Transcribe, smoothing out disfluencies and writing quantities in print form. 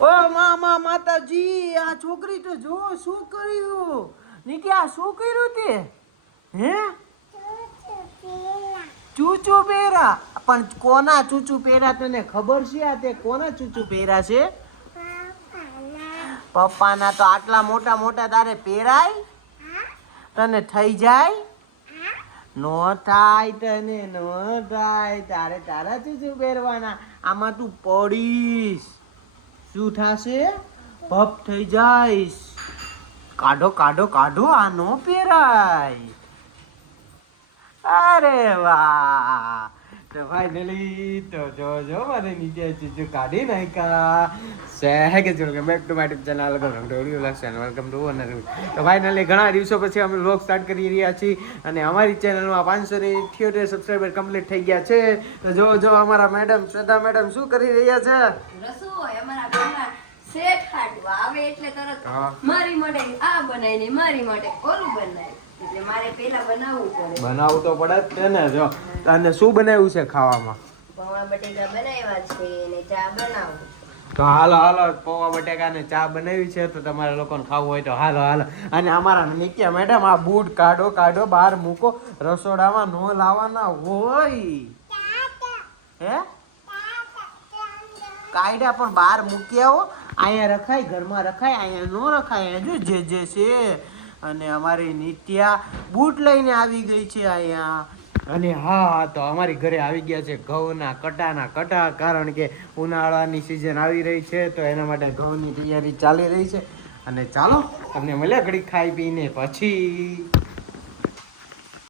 ઓ મામા માતાજી, આ છોકરી તો જો શું કર્યું. નિત્યા શું કર્યું તે? હે ચૂચુ પહેરા? પણ કોના ચૂચુ પહેરા તને ખબર છે? આ તે કોના ચૂચુ પહેરા છે? પપ્પાના. તો આટલા મોટા મોટા તારે પહેરાય? તને થઈ જાય? નો થાય, તને નો થાય. તારે તારા ચૂચુ પહેરવાના. આમાં તું પડીશ. શું થશે? પપ થઈ જાઈશ. કાઢો કાઢો કાઢો, આ નો પહેરાય. અરે વાહ. તો ફાઇનલી તો જો મારે નીચે ચૂચુ કાઢી નાખ્યા. Welcome back to my YouTube channel. Welcome to another. તો ફાઇનલી ઘણા દિવસો પછી અમે વ્લોગ સ્ટાર્ટ કરી રહ્યા છીએ અને અમારી ચેનલમાં 578 સબસ્ક્રાઇબર કમ્પ્લીટ થઈ ગયા છે. તો જો અમારા મેડમ શ્રદ્ધા મેડમ શું કરી રહ્યા છે? રસોઈ અમારા ઘરમાં શેઠ ખાટવા આવે એટલે તરત મારી માટે આ બનાવીને મારી માટે ઓલું બનાવી. એટલે મારે પહેલા બનાવવું પડે. બનાવવું તો પડે જ છે ને. જો અને શું બનાવ્યું છે ખાવામાં? પૌવા બટેકા બનાવ્યા છે ને ચા બનાવું. તો હાલો પૌવા બટેકા ને ચા બનાવી છે. તો તમારે લોકોને ખાવું હોય તો હાલો. અને અમારા નિત્યા મેડમ આ બૂટ કાઢો બહાર મૂકો. રસોડામાં નો લાવવાના હોય. હે કાયડા પણ બહાર મૂકી આવો. અહીંયા રખાય, ઘરમાં રખાય, અહીંયા નો રખાય. અહીંયા જો જે છે. અને અમારી નિત્યા બૂટ લઈને આવી ગઈ છે અહીંયા. અને હા, તો અમારી ઘરે આવી ગયા છે ઘઉંના કટા. કારણ કે ઉનાળાની સિઝન આવી રહી છે તો એના માટે ઘઉંની તૈયારી ચાલી રહી છે. અને ચાલો તમને મળ્યા ઘડી ખાઈ પીને પછી.